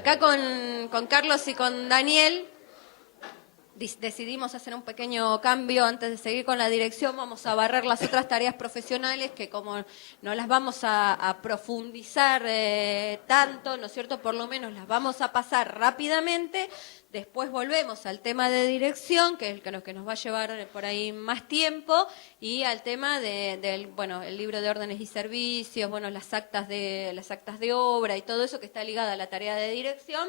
Acá con Carlos y con Daniel decidimos hacer un pequeño cambio antes de seguir con la dirección. Vamos a barrer las otras tareas profesionales que como no las vamos a profundizar tanto, ¿no es cierto? Por lo menos las vamos a pasar rápidamente. Después volvemos al tema de dirección, que es lo que nos va a llevar por ahí más tiempo, y al tema del bueno, el libro de órdenes y servicios, bueno, las actas de obra y todo eso que está ligado a la tarea de dirección.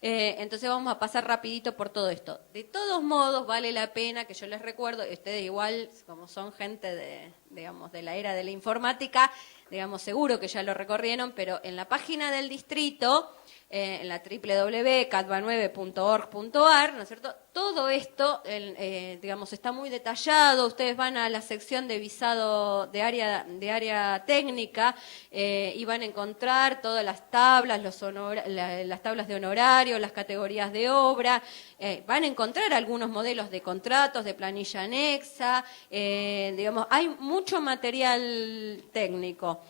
Entonces vamos a pasar rapidito por todo esto. De todos modos, vale la pena que yo les recuerdo, ustedes igual, como son gente digamos, de la era de la informática, digamos, seguro que ya lo recorrieron, pero en la página del distrito, en la www.cadva9.org.ar, ¿no es cierto? Todo esto, digamos, está muy detallado. Ustedes van a la sección de visado de área técnica y van a encontrar todas las tablas, las tablas de honorario, las categorías de obra. Van a encontrar algunos modelos de contratos, de planilla anexa. Digamos, hay mucho material técnico.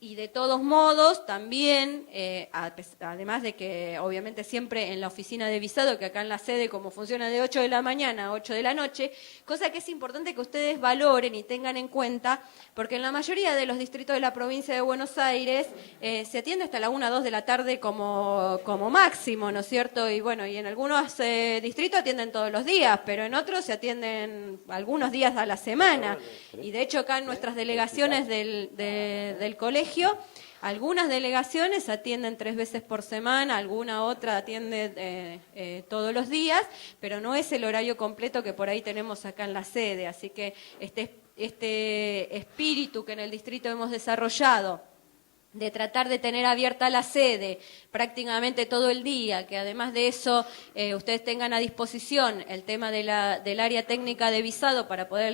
Y de todos modos, también, además de que obviamente siempre en la oficina de visado, que acá en la sede como funciona de 8 de la mañana a 8 de la noche, cosa que es importante que ustedes valoren y tengan en cuenta, porque en la mayoría de los distritos de la provincia de Buenos Aires se atiende hasta la 1 o 2 de la tarde como máximo, ¿no es cierto? Y bueno, y en algunos distritos atienden todos los días, pero en otros se atienden algunos días a la semana. Y de hecho acá en nuestras delegaciones del colegio, algunas delegaciones atienden 3 veces por semana, alguna otra atiende todos los días, pero no es el horario completo que por ahí tenemos acá en la sede. Así que este espíritu que en el distrito hemos desarrollado, de tratar de tener abierta la sede prácticamente todo el día, que además de eso ustedes tengan a disposición el tema del área técnica de visado para poder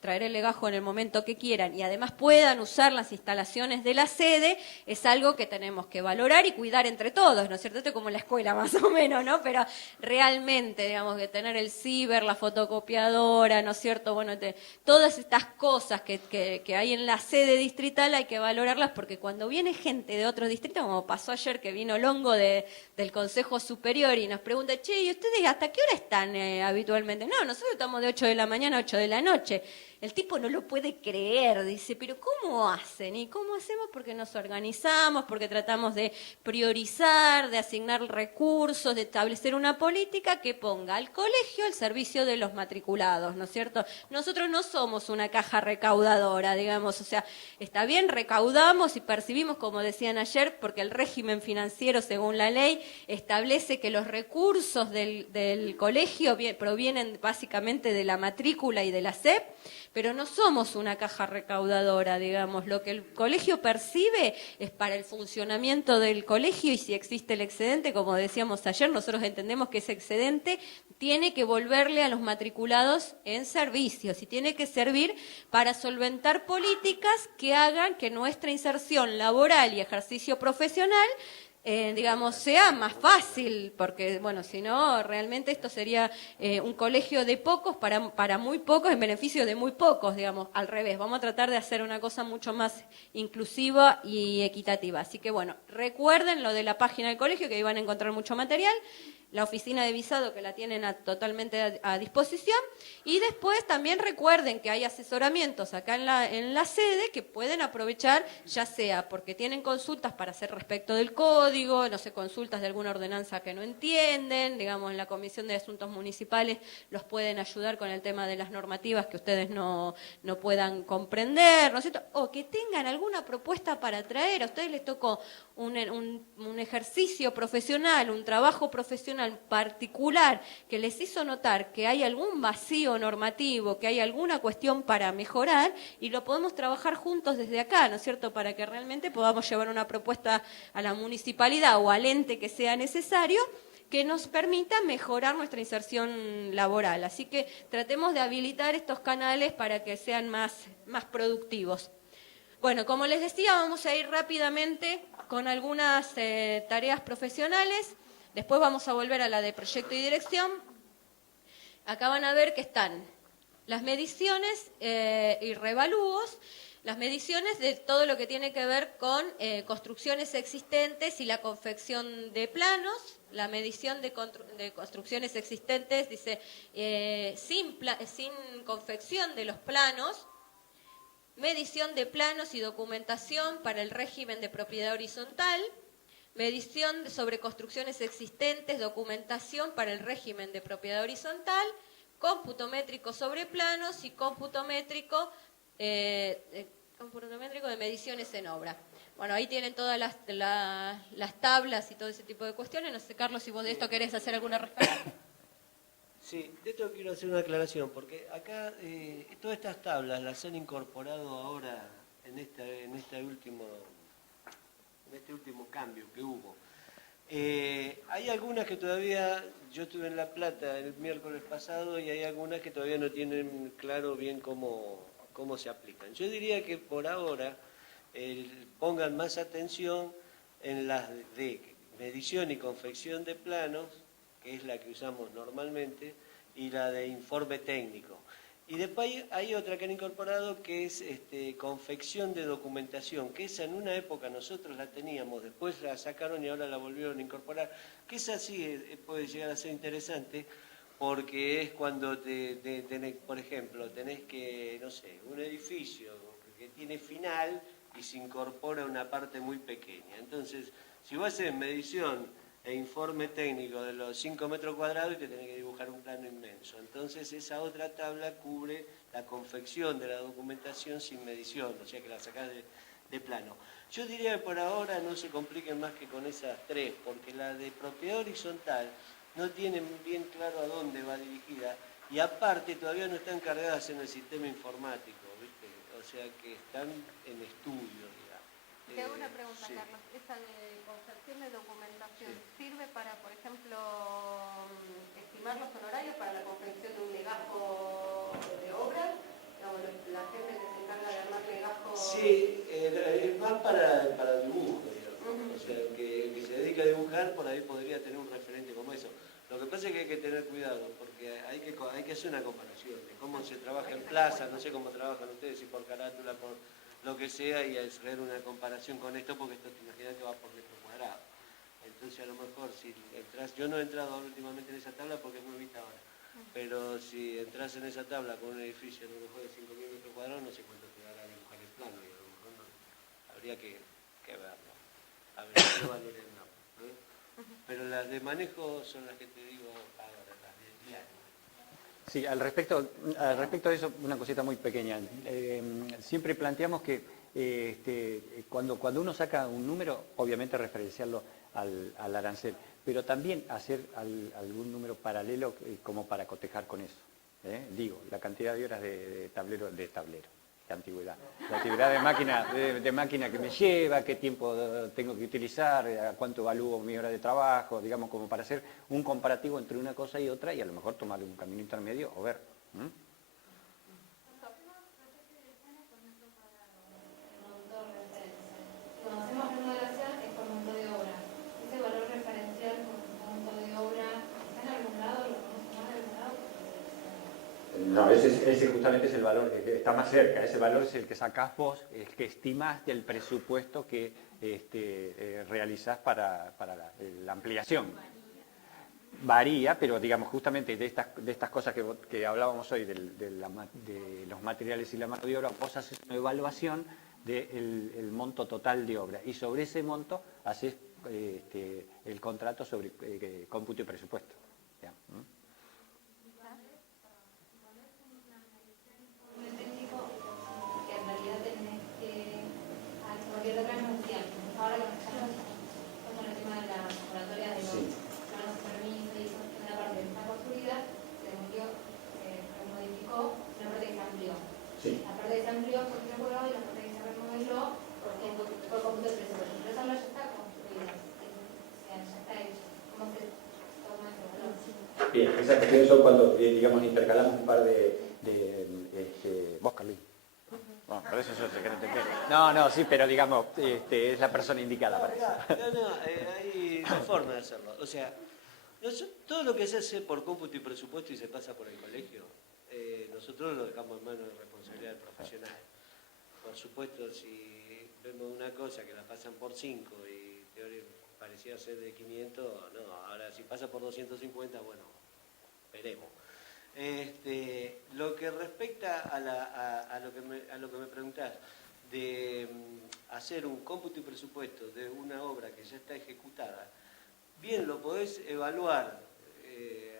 traer el legajo en el momento que quieran y además puedan usar las instalaciones de la sede, es algo que tenemos que valorar y cuidar entre todos, ¿no es cierto? Esto es como en la escuela más o menos, ¿no? Pero realmente, digamos, que tener el ciber, la fotocopiadora, ¿no es cierto? Bueno, todas estas cosas que hay en la sede distrital hay que valorarlas porque cuando viene gente de otros distritos, como pasó ayer que vino Longo del Consejo Superior y nos pregunta, che, ¿y ustedes hasta qué hora están habitualmente? No, nosotros estamos de 8 de la mañana a 8 de la noche. El tipo no lo puede creer, dice, pero ¿cómo hacen? ¿Y cómo hacemos? Porque nos organizamos, porque tratamos de priorizar, de asignar recursos, de establecer una política que ponga al colegio al servicio de los matriculados, ¿no es cierto? Nosotros no somos una caja recaudadora, digamos, o sea, está bien, recaudamos y percibimos, como decían ayer, porque el régimen financiero, según la ley, establece que los recursos del colegio provienen básicamente de la matrícula y de la SEP, pero no somos una caja recaudadora, digamos. Lo que el colegio percibe es para el funcionamiento del colegio y si existe el excedente, como decíamos ayer, nosotros entendemos que ese excedente tiene que volverle a los matriculados en servicios y tiene que servir para solventar políticas que hagan que nuestra inserción laboral y ejercicio profesional digamos, sea más fácil, porque, bueno, si no, realmente esto sería un colegio de pocos para muy pocos, en beneficio de muy pocos, digamos, al revés. Vamos a tratar de hacer una cosa mucho más inclusiva y equitativa. Así que, bueno, recuerden lo de la página del colegio, que ahí van a encontrar mucho material, la oficina de visado que la tienen totalmente a disposición, y después también recuerden que hay asesoramientos acá en la sede que pueden aprovechar, ya sea porque tienen consultas para hacer respecto del código, no sé, consultas de alguna ordenanza que no entienden, digamos, en la Comisión de Asuntos Municipales los pueden ayudar con el tema de las normativas que ustedes no puedan comprender, ¿no es cierto? O que tengan alguna propuesta para traer, a ustedes les tocó un ejercicio profesional, un trabajo profesional particular que les hizo notar que hay algún vacío normativo, que hay alguna cuestión para mejorar y lo podemos trabajar juntos desde acá, ¿no es cierto?, para que realmente podamos llevar una propuesta a la municipalidad o al ente que sea necesario que nos permita mejorar nuestra inserción laboral. Así que tratemos de habilitar estos canales para que sean más productivos. Bueno, como les decía, vamos a ir rápidamente con algunas tareas profesionales. Después vamos a volver a la de proyecto y dirección. Acá van a ver que están las mediciones y revalúos. Las mediciones de todo lo que tiene que ver con construcciones existentes y la confección de planos. La medición de construcciones existentes, dice, sin confección de los planos. Medición de planos y documentación para el régimen de propiedad horizontal. Medición sobre construcciones existentes, documentación para el régimen de propiedad horizontal. Cómputo métrico sobre planos y cómputo métrico de mediciones en obra. Bueno, ahí tienen todas las tablas y todo ese tipo de cuestiones. No sé, Carlos, si vos de esto querés hacer alguna referencia. Sí, de esto quiero hacer una aclaración, porque acá todas estas tablas las han incorporado ahora en este último cambio que hubo. Hay algunas que todavía, yo estuve en La Plata el miércoles pasado y hay algunas que todavía no tienen claro bien cómo se aplican. Yo diría que por ahora pongan más atención en las de medición y confección de planos, que es la que usamos normalmente, y la de informe técnico. Y después hay otra que han incorporado que es confección de documentación, que esa en una época nosotros la teníamos, después la sacaron y ahora la volvieron a incorporar, que esa sí puede llegar a ser interesante, porque es cuando tenés, por ejemplo, tenés que, no sé, un edificio que tiene final y se incorpora una parte muy pequeña. Entonces, si vos haces medición e informe técnico de los 5 metros cuadrados y te tenés que dibujar un plano inmenso. Entonces esa otra tabla cubre la confección de la documentación sin medición, o sea que la sacás de plano. Yo diría que por ahora no se compliquen más que con esas tres, porque la de propiedad horizontal no tienen bien claro a dónde va dirigida y aparte todavía no están cargadas en el sistema informático, ¿viste? O sea que están en estudio, digamos. Te hago una pregunta, sí. Carlos. ¿Esa de confección de documentación sirve para, por ejemplo, estimar los honorarios para la confección de un legajo de obra? Digamos, la gente que se encarga de armar legajos... Sí, es más para dibujo, digamos. O sea, que se dedica a dibujar, por ahí podría tener un referente como eso. Lo que pasa es que hay que tener cuidado, porque hay que hacer una comparación de cómo se trabaja en plaza, no sé cómo trabajan ustedes, si por carátula, por lo que sea, y hacer una comparación con esto, porque esto te imaginas que va por metro cuadrado. Entonces a lo mejor si entras, yo no he entrado últimamente en esa tabla porque es muy vista ahora, pero si entras en esa tabla con un edificio a lo mejor de 5.000 metros cuadrados, no sé cuánto te dará a dibujar el plano, y a lo mejor no, habría que verlo, a ver qué valores no. Pero las de manejo son las que te digo ahora, las de diario. Sí, al respecto de eso, una cosita muy pequeña. Siempre planteamos que cuando uno saca un número, obviamente referenciarlo al arancel, pero también hacer algún número paralelo como para cotejar con eso. Digo, la cantidad de horas de tablero, de antigüedad. La antigüedad de máquina que me lleva, qué tiempo tengo que utilizar, a cuánto evalúo mi hora de trabajo, digamos, como para hacer un comparativo entre una cosa y otra y a lo mejor tomar un camino intermedio o ver. Cuando hacemos remodelación es por monto de obra. Ese valor referencial por monto de obra, ¿está en algún lado? ¿Lo podemos tomar de algún lado? No, ese justamente es el valor que está más cerca. Ese valor es el que sacás vos, el que estimás del presupuesto que realizás para la ampliación. Varía, pero digamos justamente de estas cosas que hablábamos hoy, de los materiales y la mano de obra, vos haces una evaluación del monto total de obra y sobre ese monto haces el contrato sobre cómputo y presupuesto. ¿Ya? Ahora que estamos con el tema de la moratoria de los planos de permiso y eso, una parte que está construida, se modificó, una parte que se amplió. Sí. La parte que se amplió fue remodelado y la parte que se remodeló fue cómputo de presupuesto. Pero esa no ya está construida, o sea, ya está hecho. ¿Cómo se toma ese valor? Bien, esa cuestión son cuando, digamos, intercalamos un par vos, Carlín. Bueno, por eso yo sé que no te entiendo. No, sí, pero digamos, es la persona indicada para eso. No, hay dos formas de hacerlo. O sea, todo lo que se hace por cómputo y presupuesto y se pasa por el colegio, nosotros lo dejamos en manos de responsabilidad del profesional. por supuesto, si vemos una cosa que la pasan por 5 y parecía ser de 500, no, ahora si pasa por 250, bueno, veremos. Lo que respecta a lo que me preguntás, de hacer un cómputo y presupuesto de una obra que ya está ejecutada, bien lo podés evaluar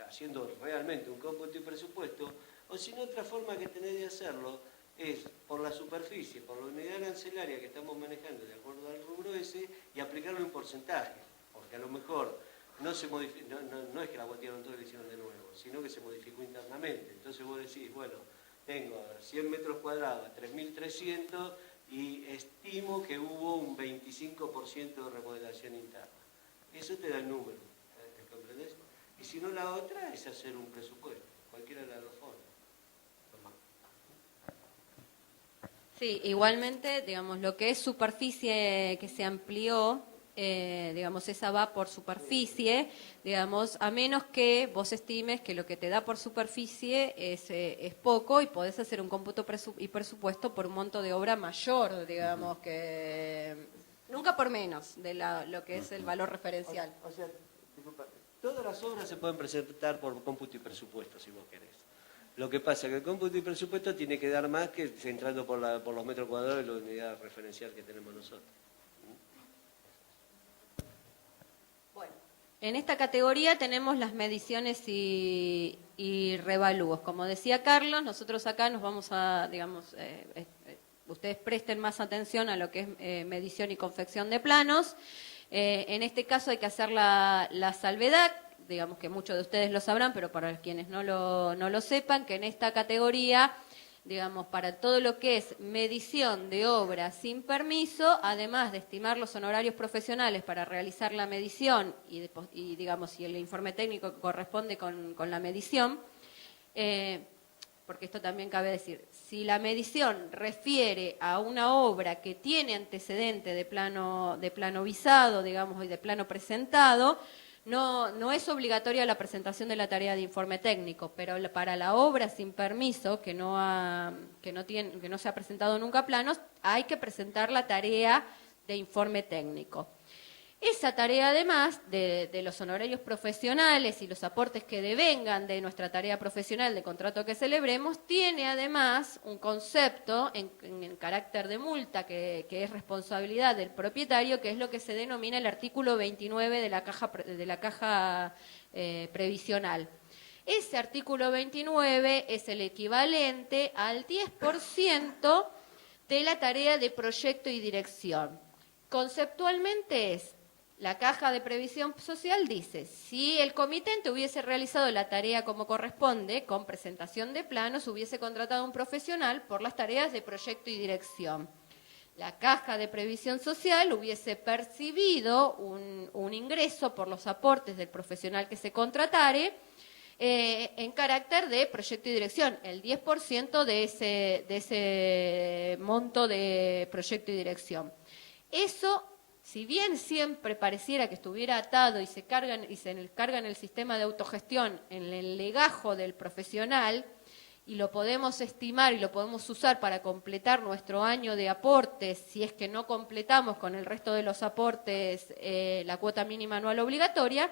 haciendo realmente un cómputo y presupuesto, o si no, otra forma que tenés de hacerlo es por la superficie, por la unidad arancelaria que estamos manejando de acuerdo al rubro ese, y aplicarlo en porcentaje, porque a lo mejor no se modifica, no es que la botearon todo y la hicieron de nuevo, sino que se modificó internamente. Entonces vos decís, bueno, tengo 100 metros cuadrados a 3.300 y estimo que hubo un 25% de remodelación interna. Eso te da el número, ¿comprendés? Y si no, la otra es hacer un presupuesto, cualquiera de las dos formas. Sí, igualmente, digamos, lo que es superficie que se amplió, digamos, esa va por superficie, digamos, a menos que vos estimes que lo que te da por superficie es poco y podés hacer un cómputo y presupuesto por un monto de obra mayor, digamos, que nunca por menos de lo que es el valor referencial. O sea, disculpa, todas las obras se pueden presentar por cómputo y presupuesto, si vos querés. Lo que pasa es que el cómputo y presupuesto tiene que dar más que entrando por los metros cuadrados de la unidad referencial que tenemos nosotros. Bueno, en esta categoría tenemos las mediciones y revalúos. Como decía Carlos, nosotros acá nos vamos a, digamos, ustedes presten más atención a lo que es medición y confección de planos. En este caso hay que hacer la salvedad, digamos que muchos de ustedes lo sabrán, pero para quienes no lo sepan, que en esta categoría, digamos, para todo lo que es medición de obra sin permiso, además de estimar los honorarios profesionales para realizar la medición y digamos, si el informe técnico que corresponde con la medición, porque esto también cabe decir, si la medición refiere a una obra que tiene antecedente de plano visado, digamos, y de plano presentado, no es obligatoria la presentación de la tarea de informe técnico, pero para la obra sin permiso, que no se ha presentado nunca planos, hay que presentar la tarea de informe técnico. Esa tarea, además de los honorarios profesionales y los aportes que devengan de nuestra tarea profesional de contrato que celebremos, tiene además un concepto en carácter de multa que es responsabilidad del propietario, que es lo que se denomina el artículo 29 de la caja previsional. Ese artículo 29 es el equivalente al 10% de la tarea de proyecto y dirección. Conceptualmente es: la Caja de Previsión Social dice, si el comitente hubiese realizado la tarea como corresponde, con presentación de planos, hubiese contratado a un profesional por las tareas de proyecto y dirección. La Caja de Previsión Social hubiese percibido un ingreso por los aportes del profesional que se contratare en carácter de proyecto y dirección, el 10% de ese monto de proyecto y dirección. Eso, si bien siempre pareciera que estuviera atado y se carga en el sistema de autogestión, en el legajo del profesional, y lo podemos estimar y lo podemos usar para completar nuestro año de aportes, si es que no completamos con el resto de los aportes la cuota mínima anual obligatoria,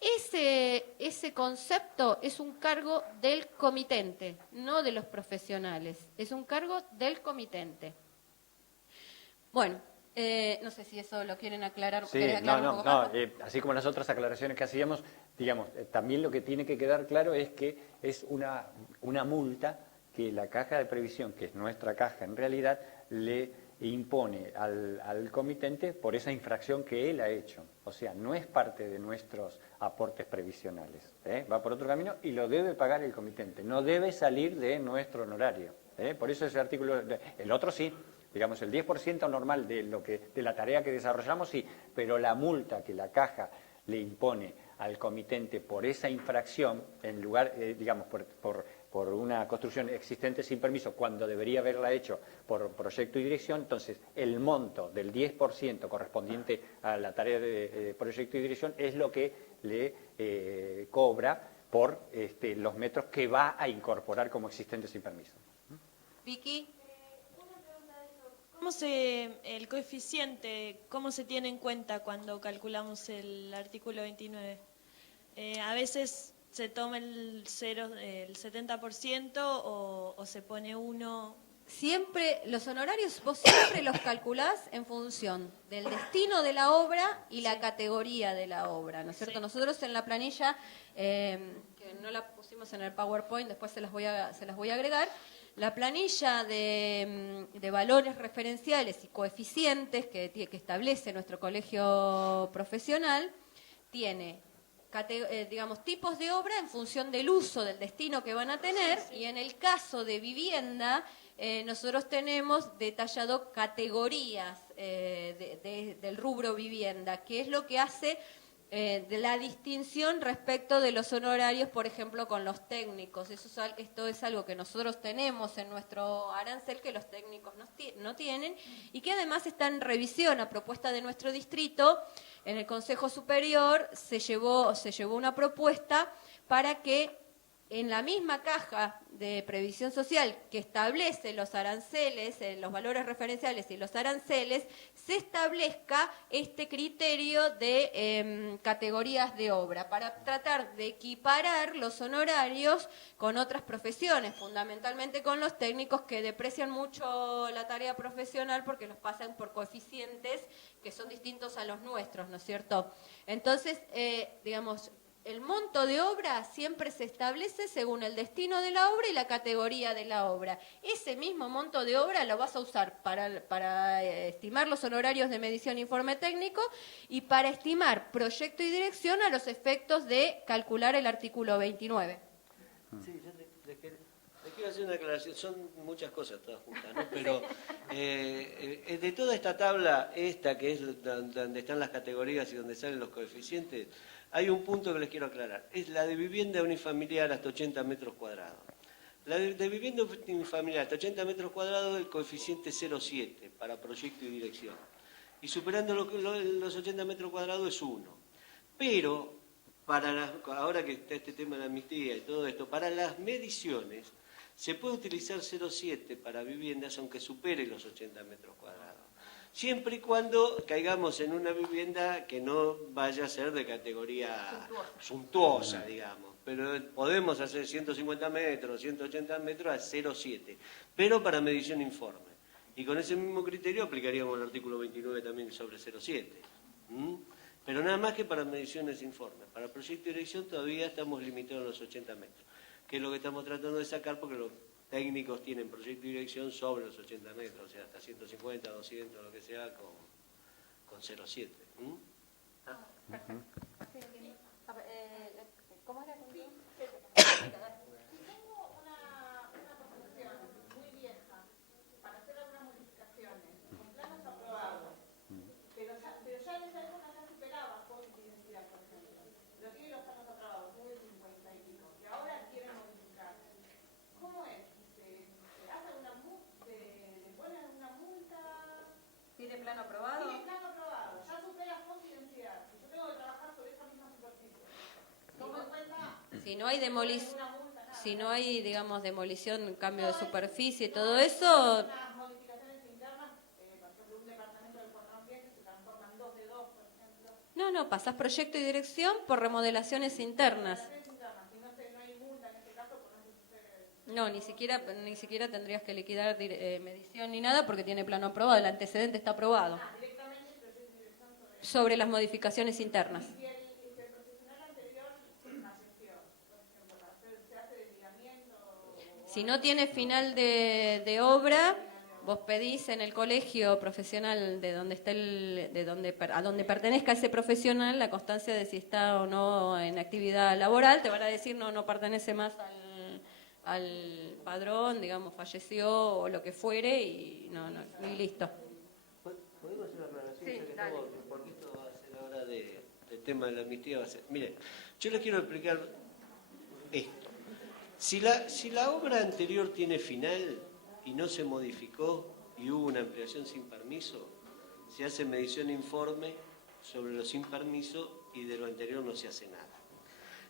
ese concepto es un cargo del comitente, no de los profesionales, es un cargo del comitente. Bueno, no sé si eso lo quieren aclarar. Sí, no, así como las otras aclaraciones que hacíamos, digamos, también lo que tiene que quedar claro es que es una multa que la caja de previsión, que es nuestra caja en realidad, le impone al comitente por esa infracción que él ha hecho. O sea, no es parte de nuestros aportes previsionales, va por otro camino y lo debe pagar el comitente, no debe salir de nuestro honorario. Por eso ese artículo, el otro sí. Digamos, el 10% normal de la tarea que desarrollamos, sí, pero la multa que la caja le impone al comitente por esa infracción, en lugar, digamos, por una construcción existente sin permiso, cuando debería haberla hecho por proyecto y dirección, entonces el monto del 10% correspondiente a la tarea de proyecto y dirección es lo que le cobra por los metros que va a incorporar como existente sin permiso. Vicky. Una pregunta El coeficiente, ¿cómo se tiene en cuenta cuando calculamos el artículo 29? A veces se toma el 70% o se pone 1. Siempre, los honorarios vos siempre los calculás en función del destino de la obra y la categoría de la obra, ¿no es cierto? Sí. Nosotros en la planilla, que no la pusimos en el PowerPoint, después se las voy a agregar, la planilla de valores referenciales y coeficientes que establece nuestro colegio profesional tiene digamos, tipos de obra en función del uso, del destino que van a tener, y en el caso de vivienda, nosotros tenemos detallado categorías del rubro vivienda, que es lo que hace de la distinción respecto de los honorarios, por ejemplo, con los técnicos. Esto es algo que nosotros tenemos en nuestro arancel, que los técnicos no tienen, y que además está en revisión a propuesta de nuestro distrito. En el Consejo Superior se llevó una propuesta para que en la misma caja de previsión social que establece los aranceles, los valores referenciales y los aranceles, se establezca este criterio de categorías de obra para tratar de equiparar los honorarios con otras profesiones, fundamentalmente con los técnicos que deprecian mucho la tarea profesional porque los pasan por coeficientes que son distintos a los nuestros, ¿no es cierto? Entonces, digamos, el monto de obra siempre se establece según el destino de la obra y la categoría de la obra. Ese mismo monto de obra lo vas a usar para estimar los honorarios de medición e informe técnico y para estimar proyecto y dirección a los efectos de calcular el artículo 29. Sí, yo le quiero hacer una aclaración. Son muchas cosas todas juntas, ¿no? Pero de toda esta tabla, que es donde están las categorías y donde salen los coeficientes, hay un punto que les quiero aclarar. Es la de vivienda unifamiliar hasta 80 metros cuadrados. La de vivienda unifamiliar hasta 80 metros cuadrados, el coeficiente 0,7 para proyecto y dirección. Y superando los 80 metros cuadrados es 1. Pero, ahora que está este tema de la amnistía y todo esto, para las mediciones se puede utilizar 0,7 para viviendas aunque supere los 80 metros cuadrados. Siempre y cuando caigamos en una vivienda que no vaya a ser de categoría suntuosa, digamos. Pero podemos hacer 150 metros, 180 metros a 0,7, pero para medición informe. Y con ese mismo criterio aplicaríamos el artículo 29 también sobre 0,7. Pero nada más que para mediciones informes. Para proyecto y dirección todavía estamos limitados a los 80 metros, que es lo que estamos tratando de sacar porque los técnicos tienen proyecto y dirección sobre los 80 metros, o sea, hasta 150, 200, lo que sea, con 0,7. ¿Cómo era? Tengo una proposición muy vieja para hacer algunas modificaciones con planos aprobados, pero ya en esa época ya superaba por identidad, por ejemplo. Pero tiene los planos aprobados, desde 50 y pico, y ahora quieren modificar. ¿Cómo es? ¿Le ponen alguna multa? ¿Tiene plano aprobado? Tiene plano aprobado, ya supera fondo y densidad. Yo tengo que trabajar sobre esa misma superficie. ¿Cómo en cuenta? Si no hay, digamos, demolición, cambio de superficie, todo eso. Unas modificaciones internas, por ejemplo, un departamento del 410 que se transforma en 2 de 2, por ejemplo. No, pasás proyecto y dirección por remodelaciones internas. Si no hay multa en este caso, por no sucede. No, ni siquiera tendrías que liquidar medición ni nada porque tiene plano aprobado, el antecedente está aprobado. Directamente proyecto y dirección Sobre las modificaciones internas. Si el profesional anterior falleció, por ejemplo, se hace desligamiento. Si no tiene final de obra, vos pedís en el colegio profesional de donde está a donde pertenezca ese profesional la constancia de si está o no en actividad laboral. Te van a decir no pertenece más al padrón, digamos, falleció o lo que fuere y y listo. ¿Podemos hacer una aclaración? Sí, Ya que dale. porque esto va a ser ahora del tema de la amnistía. Miren, yo les quiero explicar esto. Si la obra anterior tiene final y no se modificó y hubo una ampliación sin permiso, se hace medición informe sobre lo sin permiso y de lo anterior no se hace nada.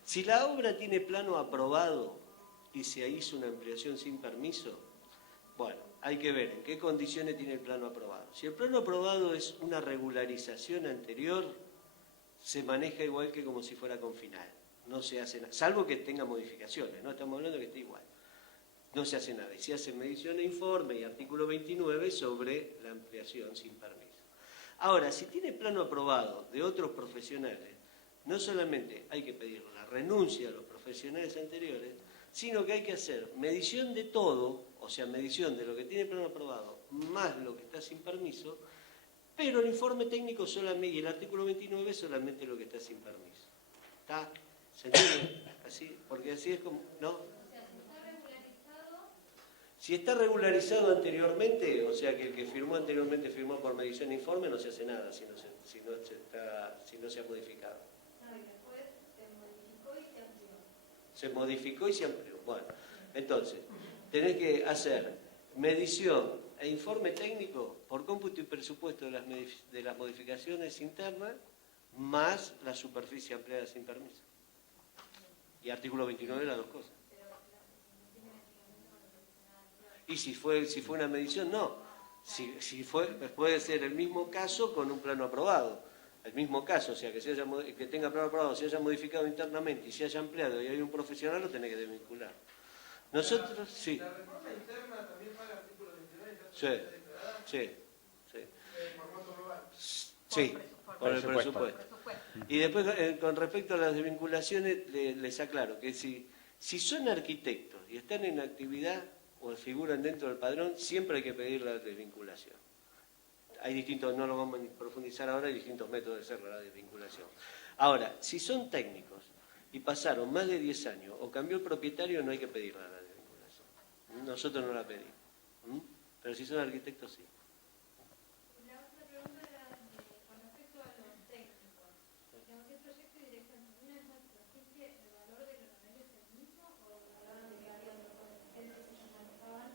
Si la obra tiene plano aprobado y se hizo una ampliación sin permiso, Bueno, hay que ver en qué condiciones tiene el plano aprobado. Si el plano aprobado es una regularización anterior, se maneja igual que como si fuera con final. No se hace nada, salvo que tenga modificaciones, no estamos hablando de que esté igual. No se hace nada. Y se hace medición e informe y artículo 29 sobre la ampliación sin permiso. Ahora, si tiene plano aprobado de otros profesionales, no solamente hay que pedir la renuncia a los profesionales anteriores, sino que hay que hacer medición de todo, o sea, medición de lo que tiene plano aprobado, más lo que está sin permiso, pero el informe técnico solamente, y el artículo 29 solamente lo que está sin permiso. ¿Está? ¿Se entiende? Así, porque así es como, ¿no? Si está regularizado anteriormente, o sea que el que firmó anteriormente firmó por medición e informe, no se hace nada si no se ha modificado. Se modificó y se amplió. Bueno, entonces, tenés que hacer medición e informe técnico por cómputo y presupuesto de las modificaciones internas, más la superficie ampliada sin permiso. Y artículo 29, las dos cosas. Y si fue una medición, no. Puede ser el mismo caso con un plano aprobado. El mismo caso, o sea, que tenga plano aprobado, se haya modificado internamente y se haya ampliado y hay un profesional, lo tiene que desvincular. Nosotros, sí. ¿La reforma interna también va al artículo 29? Sí. ¿Formato global? Sí, por el presupuesto. Y después, con respecto a las desvinculaciones, les aclaro que si son arquitectos y están en actividad o figuran dentro del padrón, siempre hay que pedir la desvinculación. Hay distintos, no lo vamos a profundizar ahora, hay distintos métodos de hacer la desvinculación. Ahora, si son técnicos y pasaron más de 10 años o cambió el propietario, no hay que pedir la desvinculación. Nosotros no la pedimos. Pero si son arquitectos, sí. La otra pregunta era con respecto a los técnicos. ¿Qué proyecto y dirección? ¿Una vez más trajiste el valor de los honorarios es el mismo o hablaron de que había otros coeficientes que ellos manejaban?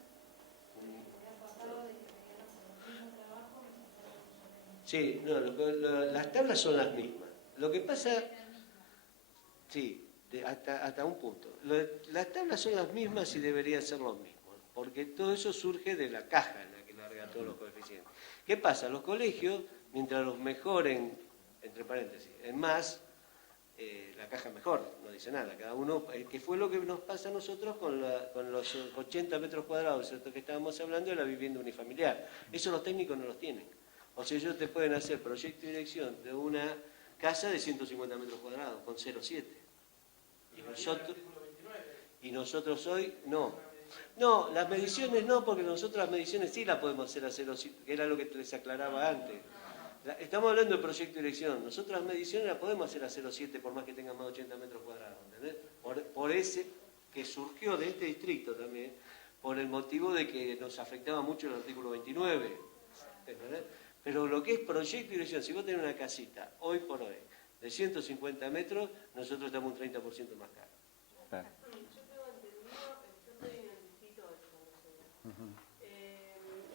¿Había pasado de que pedían el mismo trabajo? Sí, no, las tablas son las mismas. Lo que pasa, sí, hasta un punto. Las tablas son las mismas y deberían ser lo mismo, porque todo eso surge de la caja en la que larga todos los coeficientes. ¿Qué pasa? Los colegios, mientras los mejoren, entre paréntesis, en más, la caja mejor, no dice nada. Cada uno, que fue lo que nos pasa a nosotros con los 80 metros cuadrados, ¿cierto? Que estábamos hablando de la vivienda unifamiliar. Eso los técnicos no los tienen. O sea, ellos te pueden hacer proyecto y dirección de una casa de 150 metros cuadrados, con 0,7. Y nosotros hoy, no. No, las mediciones no, porque nosotros las mediciones sí las podemos hacer a 0,7, que era lo que les aclaraba antes. Estamos hablando de proyecto y dirección. Nosotros las mediciones las podemos hacer a 0,7 por más que tengan más de 80 metros cuadrados, ¿entendés? Por ese que surgió de este distrito también, por el motivo de que nos afectaba mucho el artículo 29, ¿entendés? Pero lo que es proyecto y dirección, si vos tenés una casita, hoy por hoy, de 150 metros, nosotros estamos un 30% más caro. Claro. Yo tengo entendido, yo estoy en el distrito 8,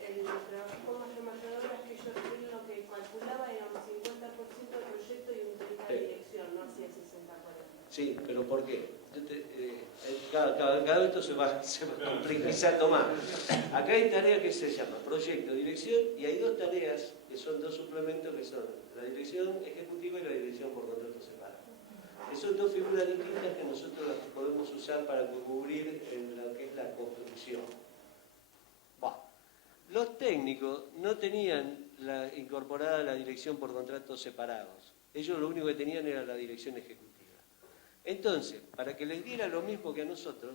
el trabajo más rematador es que yo lo que calculaba era un 50% de proyecto y un 30% de dirección, no hacía 60-40. Sí, pero ¿por qué? Cada vez esto se va complejizando más. Acá hay tareas que se llaman proyecto, dirección, y hay dos tareas que son dos suplementos que son la dirección ejecutiva y la dirección por contrato separado. Que son dos figuras distintas que nosotros las podemos usar para cubrir en lo que es la construcción. Los técnicos no tenían incorporada la dirección por contratos separados. Ellos lo único que tenían era la dirección ejecutiva. Entonces, para que les diera lo mismo que a nosotros,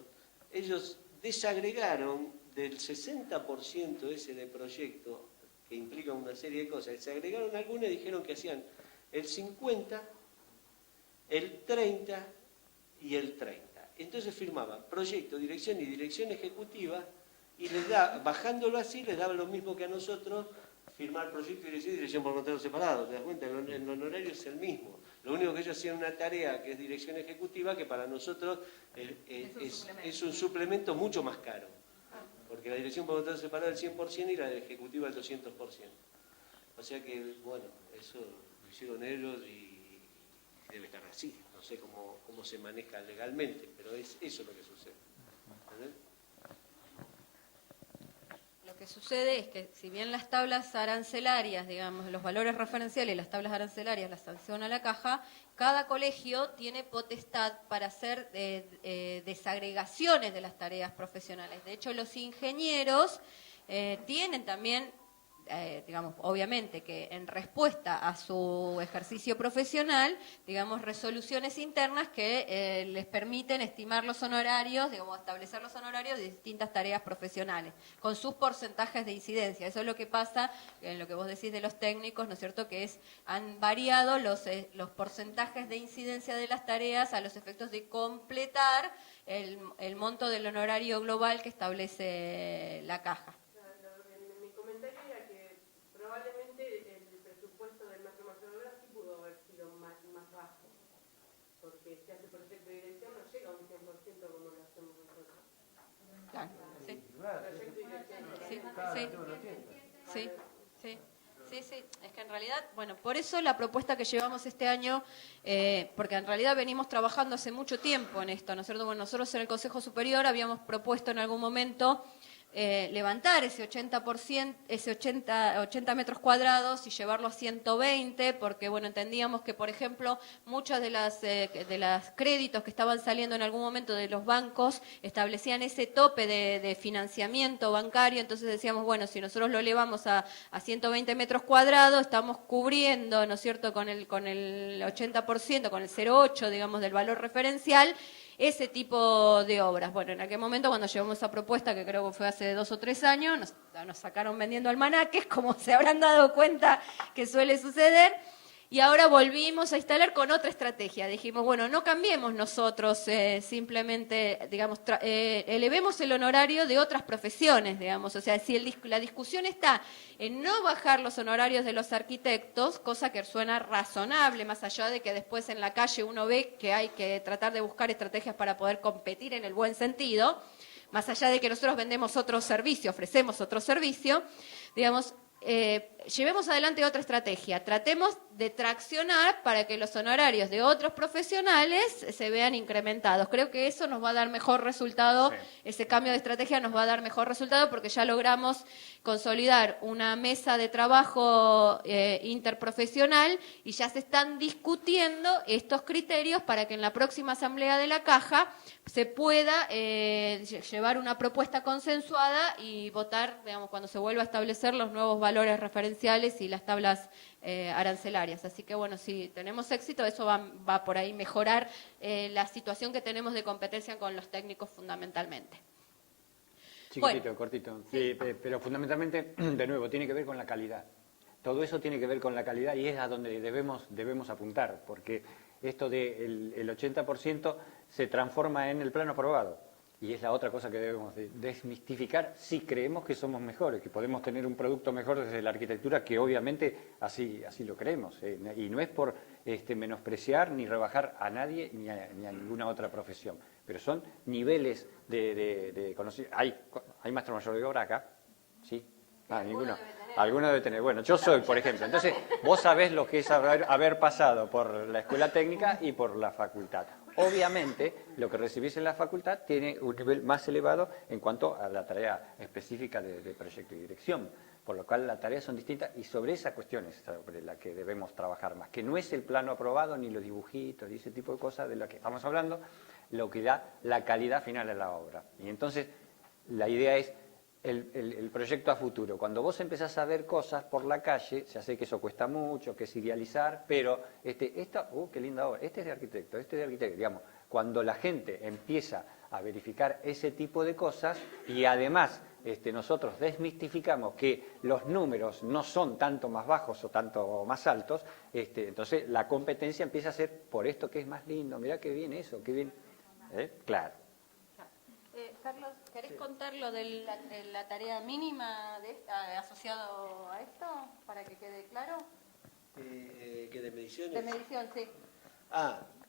ellos desagregaron del 60% ese de proyecto, que implica una serie de cosas, desagregaron algunas y dijeron que hacían el 50, el 30 y el 30. Entonces firmaban proyecto, dirección y dirección ejecutiva, y bajándolo así, les daba lo mismo que a nosotros firmar proyecto, dirección y dirección por contrato separado. ¿Te das cuenta? El honorario es el mismo. Lo único que ellos hacían una tarea que es dirección ejecutiva, que para nosotros es un suplemento mucho más caro. Porque la dirección por contrato separado es el 100% y la ejecutiva el 200%. O sea que, bueno, eso lo hicieron ellos y debe estar así. No sé cómo se maneja legalmente, pero es eso lo que sucede. ¿Entendés? que sucede es que si bien las tablas arancelarias, digamos, los valores referenciales y las tablas arancelarias las sanciona la caja, cada colegio tiene potestad para hacer desagregaciones de las tareas profesionales. De hecho, los ingenieros tienen también, digamos, obviamente que en respuesta a su ejercicio profesional, digamos, resoluciones internas que les permiten estimar los honorarios, digamos, establecer los honorarios de distintas tareas profesionales, con sus porcentajes de incidencia. Eso es lo que pasa en lo que vos decís de los técnicos, ¿no es cierto?, que han variado los porcentajes de incidencia de las tareas a los efectos de completar el monto del honorario global que establece la caja. Mi comentario era que probablemente el presupuesto del maestro mayor de obra sí pudo haber sido más bajo, porque si hace proyecto de dirección no llega a un 100% como lo hacemos nosotros. Claro, sí. Proyecto de dirección. Sí. Es que en realidad, bueno, por eso la propuesta que llevamos este año, porque en realidad venimos trabajando hace mucho tiempo en esto, ¿no es cierto? Bueno, nosotros en el Consejo Superior habíamos propuesto en algún momento levantar ese 80%, ese 80 metros cuadrados y llevarlo a 120, porque bueno, entendíamos que, por ejemplo, muchos de las créditos que estaban saliendo en algún momento de los bancos establecían ese tope de financiamiento bancario, entonces decíamos, bueno, si nosotros lo elevamos a 120 metros cuadrados, estamos cubriendo, ¿no es cierto?, con el 80%, con el 0,8, digamos, del valor referencial, ese tipo de obras. Bueno, en aquel momento cuando llevamos esa propuesta, que creo que fue hace 2 o 3 años, nos sacaron vendiendo almanaques, como se habrán dado cuenta que suele suceder, y ahora volvimos a instalar con otra estrategia. Dijimos, bueno, no cambiemos nosotros, simplemente, digamos, elevemos el honorario de otras profesiones, digamos. O sea, si la discusión está en no bajar los honorarios de los arquitectos, cosa que suena razonable, más allá de que después en la calle uno ve que hay que tratar de buscar estrategias para poder competir en el buen sentido, más allá de que nosotros vendemos otro servicio, ofrecemos otro servicio, digamos, llevemos adelante otra estrategia, tratemos de traccionar para que los honorarios de otros profesionales se vean incrementados. Creo que eso nos va a dar mejor resultado, sí. Ese cambio de estrategia nos va a dar mejor resultado porque ya logramos consolidar una mesa de trabajo interprofesional y ya se están discutiendo estos criterios para que en la próxima asamblea de la Caja se pueda llevar una propuesta consensuada y votar, digamos, cuando se vuelva a establecer los nuevos valores referenciales y las tablas arancelarias. Así que bueno, si tenemos éxito, eso va por ahí mejorar la situación que tenemos de competencia con los técnicos fundamentalmente. Chiquitito, bueno, cortito. Sí, pero fundamentalmente, de nuevo, tiene que ver con la calidad. Todo eso tiene que ver con la calidad y es a donde debemos apuntar, porque esto del 80% se transforma en el plano aprobado. Y es la otra cosa que debemos desmistificar si creemos que somos mejores, que podemos tener un producto mejor desde la arquitectura, que obviamente así lo creemos. Y no es por menospreciar ni rebajar a nadie ni a ninguna otra profesión. Pero son niveles de conocimiento. ¿Hay maestro mayor de obra acá? ¿Sí? Ninguno. Alguno debe tener. Bueno, yo soy, por ejemplo. Entonces, vos sabés lo que es haber pasado por la escuela técnica y por la facultad. Obviamente, lo que recibís en la facultad tiene un nivel más elevado en cuanto a la tarea específica de proyecto y dirección, por lo cual las tareas son distintas y sobre esa cuestión es sobre la que debemos trabajar más, que no es el plano aprobado ni los dibujitos y ese tipo de cosas de lo que estamos hablando, lo que da la calidad final de la obra. Y entonces, la idea es el proyecto a futuro. Cuando vos empezás a ver cosas por la calle, ya sé que eso cuesta mucho, que es idealizar, pero qué linda obra, este es de arquitecto, digamos, cuando la gente empieza a verificar ese tipo de cosas y además nosotros desmistificamos que los números no son tanto más bajos o tanto más altos, entonces la competencia empieza a ser por esto que es más lindo, mirá qué bien eso, qué bien, claro. Carlos, ¿querés contar lo de la tarea mínima asociado a esto, para que quede claro? ¿Que de mediciones? De medición, sí.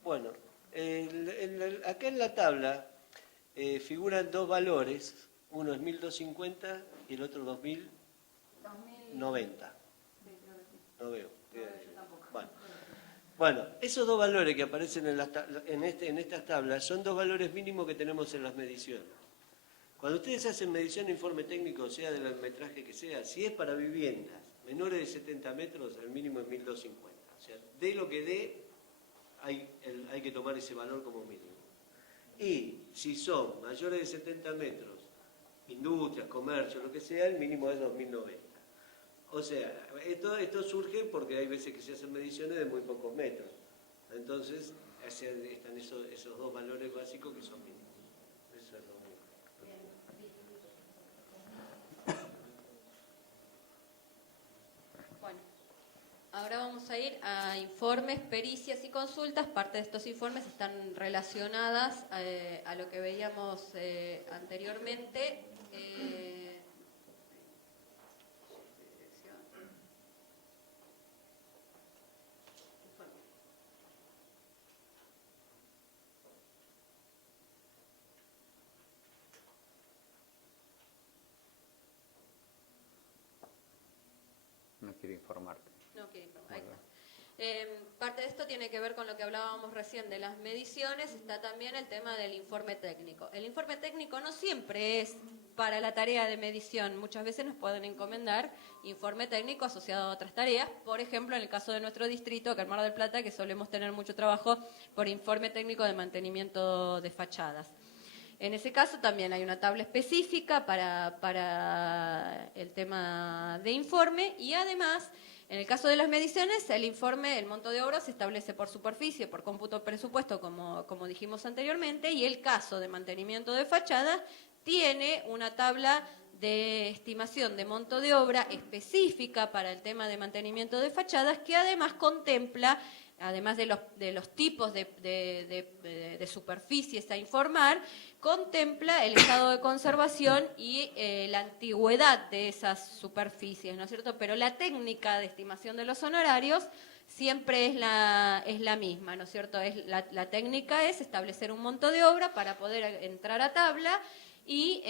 Bueno, acá en la tabla figuran 2 valores, uno es 1250 y el otro 2090. No veo. Bueno, esos 2 valores que aparecen en estas tablas son 2 valores mínimos que tenemos en las mediciones. Cuando ustedes hacen medición de informe técnico, sea del metraje que sea, si es para viviendas menores de 70 metros, el mínimo es 1250. O sea, de lo que dé, hay que tomar ese valor como mínimo. Y si son mayores de 70 metros, industrias, comercio, lo que sea, el mínimo es 2090. O sea, esto surge porque hay veces que se hacen mediciones de muy pocos metros. Entonces, están esos dos valores básicos que son mínimos. Eso es lo único. Bueno, ahora vamos a ir a informes, pericias y consultas. Parte de estos informes están relacionadas a lo que veíamos anteriormente. No quiero informarte. No quiere informar. Ahí está. Parte de esto tiene que ver con lo que hablábamos recién de las mediciones. Está también el tema del informe técnico. El informe técnico no siempre es para la tarea de medición. Muchas veces nos pueden encomendar informe técnico asociado a otras tareas. Por ejemplo, en el caso de nuestro distrito, que es Mar del Plata, que solemos tener mucho trabajo por informe técnico de mantenimiento de fachadas. En ese caso también hay una tabla específica para el tema de informe y además, en el caso de las mediciones, el informe, el monto de obra se establece por superficie, por cómputo presupuesto, como dijimos anteriormente, y el caso de mantenimiento de fachadas tiene una tabla de estimación de monto de obra específica para el tema de mantenimiento de fachadas que además contempla, además de los tipos de superficies a informar, contempla el estado de conservación y la antigüedad de esas superficies, ¿no es cierto? Pero la técnica de estimación de los honorarios siempre es la misma, ¿no es cierto? La técnica es establecer un monto de obra para poder entrar a tabla y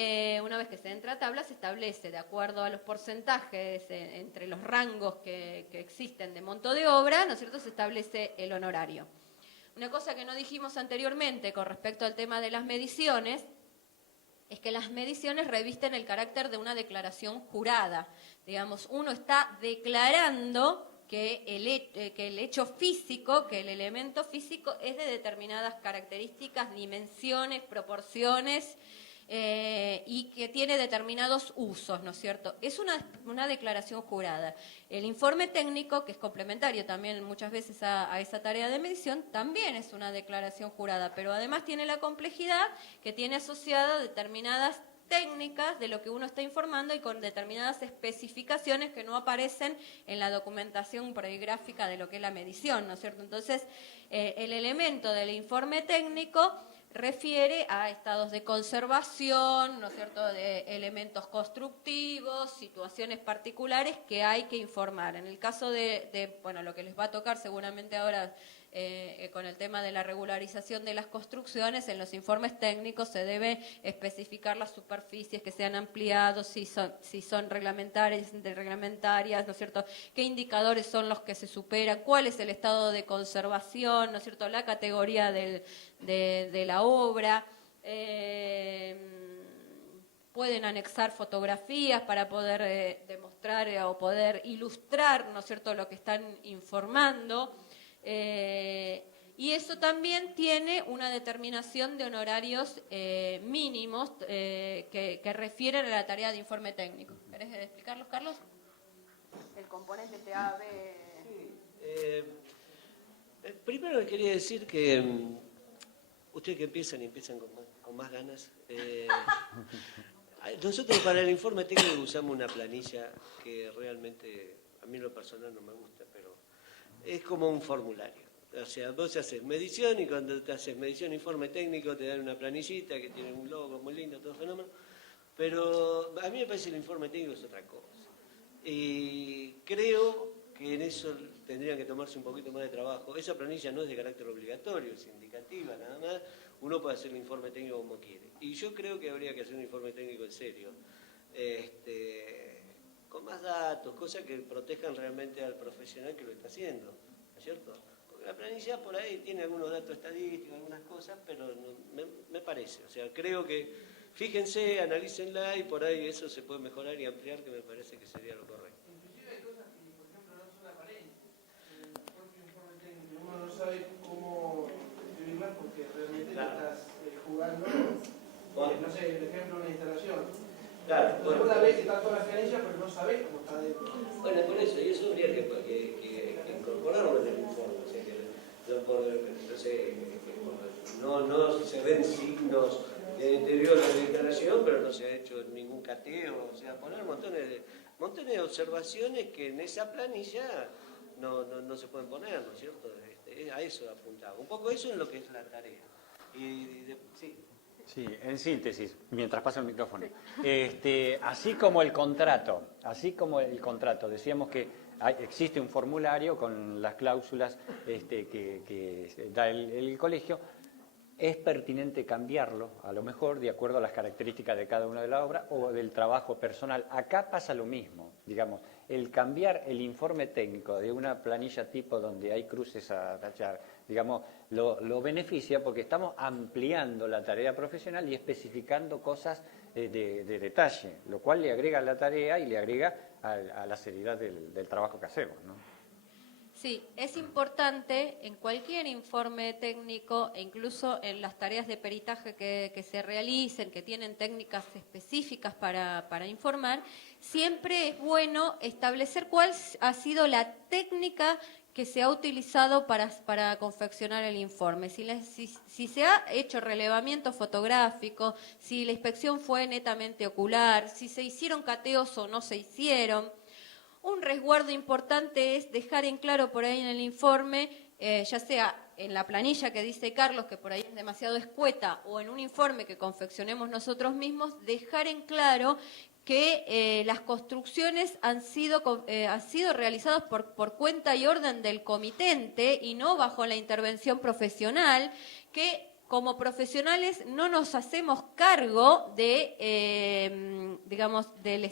una vez que se entra a tabla se establece, de acuerdo a los porcentajes entre los rangos que existen de monto de obra, ¿no es cierto?, se establece el honorario. Una cosa que no dijimos anteriormente con respecto al tema de las mediciones es que las mediciones revisten el carácter de una declaración jurada. Digamos, uno está declarando que el hecho físico, que el elemento físico es de determinadas características, dimensiones, proporciones, y que tiene determinados usos, ¿no es cierto? Es una declaración jurada. El informe técnico, que es complementario también muchas veces a esa tarea de medición, también es una declaración jurada, pero además tiene la complejidad que tiene asociada determinadas técnicas de lo que uno está informando y con determinadas especificaciones que no aparecen en la documentación gráfica de lo que es la medición, ¿no es cierto? Entonces, el elemento del informe técnico refiere a estados de conservación, ¿no es cierto?, de elementos constructivos, situaciones particulares que hay que informar. En el caso de lo que les va a tocar seguramente ahora con el tema de la regularización de las construcciones, en los informes técnicos se debe especificar las superficies que se han ampliado, si son reglamentarias, interreglamentarias, ¿no es cierto?, qué indicadores son los que se superan, cuál es el estado de conservación, ¿no es cierto?, la categoría de la obra. Pueden anexar fotografías para poder demostrar o poder ilustrar, ¿no es cierto?, lo que están informando. Y eso también tiene una determinación de honorarios mínimos que refieren a la tarea de informe técnico. ¿Querés explicarlos, Carlos? El componente TAB. Sí. Primero le quería decir que ustedes que empiezan con más ganas. Nosotros para el informe técnico usamos una planilla que realmente a mí en lo personal no me gusta, pero es como un formulario. O sea, vos haces medición y cuando te haces medición informe técnico te dan una planillita que tiene un logo muy lindo, todo fenómeno. Pero a mí me parece que el informe técnico es otra cosa. Y creo que en eso tendrían que tomarse un poquito más de trabajo. Esa planilla no es de carácter obligatorio, es indicativa nada más. Uno puede hacer el informe técnico como quiere. Y yo creo que habría que hacer un informe técnico en serio. Con más datos, cosas que protejan realmente al profesional que lo está haciendo, ¿no es cierto? Porque la planilla por ahí tiene algunos datos estadísticos, algunas cosas, pero no, me parece, o sea, creo que fíjense, analícenla y por ahí eso se puede mejorar y ampliar, que me parece que sería lo correcto. Inclusive hay cosas que, por ejemplo, no son aparentes. El propio informe técnico, uno no sabe cómo escribirlas porque realmente Claro. te estás jugando, no sé, por ejemplo, una instalación. Claro, Entonces vos la ves que está toda la referencia, pero no sabés cómo está dentro. Bueno, por eso, y eso habría que incorporarlo en el informe, o sea, que no se ven signos de deterioro de la instalación, pero no se ha hecho ningún cateo, o sea, poner montones de observaciones que en esa planilla no se pueden poner, ¿no es cierto? A eso apuntaba. Un poco eso es lo que es la tarea. Sí. Sí, en síntesis, mientras pasa el micrófono. Así como el contrato, decíamos que existe un formulario con las cláusulas que da el colegio. Es pertinente cambiarlo, a lo mejor, de acuerdo a las características de cada una de las obras o del trabajo personal. Acá pasa lo mismo, digamos, el cambiar el informe técnico de una planilla tipo donde hay cruces a tachar, digamos, lo beneficia porque estamos ampliando la tarea profesional y especificando cosas de detalle, lo cual le agrega a la tarea y le agrega a la seriedad del trabajo que hacemos, ¿no? Sí, es importante en cualquier informe técnico e incluso en las tareas de peritaje que se realicen, que tienen técnicas específicas para informar, siempre es bueno establecer cuál ha sido la técnica que se ha utilizado para confeccionar el informe. Si se ha hecho relevamiento fotográfico, si la inspección fue netamente ocular, si se hicieron cateos o no se hicieron. Un resguardo importante es dejar en claro por ahí en el informe, ya sea en la planilla que dice Carlos, que por ahí es demasiado escueta, o en un informe que confeccionemos nosotros mismos, dejar en claro que las construcciones han sido realizadas por cuenta y orden del comitente y no bajo la intervención profesional, que como profesionales no nos hacemos cargo de, digamos, del